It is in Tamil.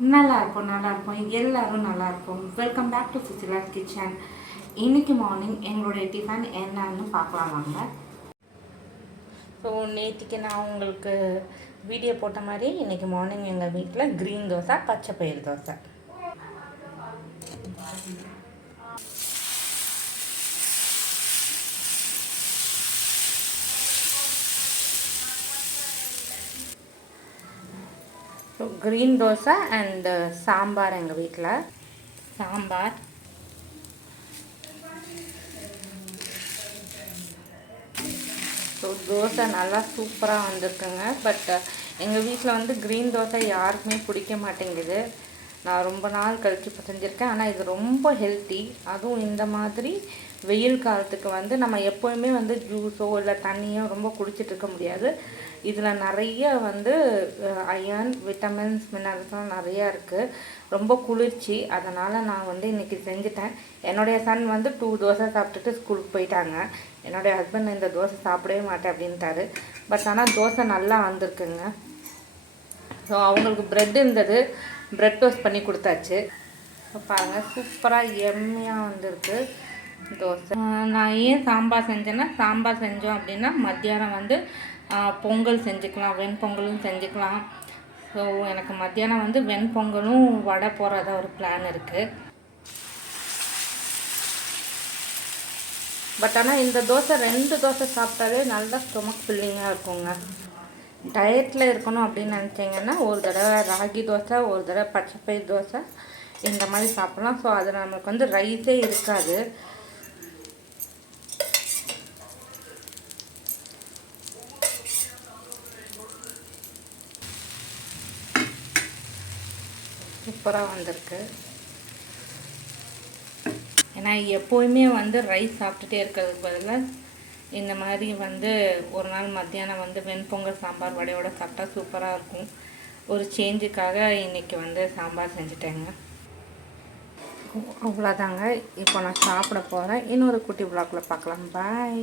நல்லா இருப்போம் நல்லா இருப்போம் எல்லாரும் நல்லா இருப்போம் welcome back to Sushila kitchen இன்னைக்கு மார்னிங் எங்களுடைய டிஃபன் என்னன்னு பார்க்கலாம் வாங்க. ஸோ நேற்றுக்கு நான் உங்களுக்கு வீடியோ போட்ட மாதிரி இன்னைக்கு மார்னிங் எங்கள் வீட்டில் க்ரீன் தோசை பச்சை பயிர் dosa. So green dosa and sambar எங்கள் வீட்டில் சாம்பார். ஸோ தோசை நல்லா சூப்பராக வந்திருக்குங்க. பட் uh, எங்கள் வீட்டில் வந்து க்ரீன் தோசை யாருக்குமே பிடிக்க மாட்டேங்குது. நான் ரொம்ப நாள் கழித்து இப்போ செஞ்சுருக்கேன் ஆனால் இது ரொம்ப ஹெல்த்தி அதுவும் இந்த மாதிரி வெயில் காலத்துக்கு வந்து நம்ம எப்போயுமே வந்து ஜூஸோ இல்லை தண்ணியோ ரொம்ப குடிச்சிட்டு இருக்க முடியாது. இதில் நிறைய வந்து அயர்ன் விட்டமின்ஸ் மினரல்ஸ்லாம் நிறையா இருக்குது ரொம்ப குளிர்ச்சி. அதனால் நான் வந்து இன்றைக்கி செஞ்சுட்டேன். என்னுடைய சன் வந்து டூ தோசை சாப்பிட்டுட்டு ஸ்கூலுக்கு போயிட்டாங்க. என்னுடைய ஹஸ்பண்ட் இந்த தோசை சாப்பிடவே மாட்டேன் அப்படின்ட்டாரு. பட் ஆனால் தோசை நல்லா வந்திருக்குங்க. ஸோ அவங்களுக்கு ப்ரெட் இருந்தது. ப்ரெட் டோஸ்ட் பண்ணி கொடுத்தாச்சு. பாருங்கள் சூப்பராக எம்மையாக வந்திருக்கு. தோசை. நான் ஏன் சாம்பார் செஞ்சேன்னா சாம்பார் செஞ்சோம் அப்படின்னா மத்தியானம் வந்து பொங்கல் செஞ்சுக்கலாம். வெண்பொங்கலும் செஞ்சுக்கலாம். ஸோ எனக்கு மத்தியானம் வந்து வெண்பொங்கலும் வடை போகிறதா ஒரு பிளான் இருக்குது பட் ஆனால் இந்த தோசை ரெண்டு தோசை சாப்பிட்டாலே நல்லா ஸ்டொமக் ஃபில்லிங்காக இருக்குங்க. டயட்டில் இருக்கணும் அப்படின்னு நினச்சிங்கன்னா ஒரு தடவை ராகி தோசை ஒரு தடவை பச்சைப்பயிர் தோசை இந்த மாதிரி சாப்பிட்லாம். ஸோ அது நமக்கு வந்து ரைஸே இருக்காது. சூப்பராக வந்திருக்கு. ஏன்னா எப்போயுமே வந்து ரைஸ் சாப்பிட்டுட்டே இருக்கிறதுக்கு பதிலாக இந்த மாதிரி வந்து ஒரு நாள் மத்தியானம் வந்து வெண்பொங்கல் சாம்பார் வடையோட சாப்பிட்டா சூப்பராக இருக்கும். ஒரு சேஞ்சுக்காக இன்றைக்கி வந்து சாம்பார் செஞ்சுட்டேங்க. அவ்வளோதாங்க இப்போ நான் சாப்பிட போகிறேன் இன்னொரு குட்டி விளாக்கில் பார்க்கலாம். பாய்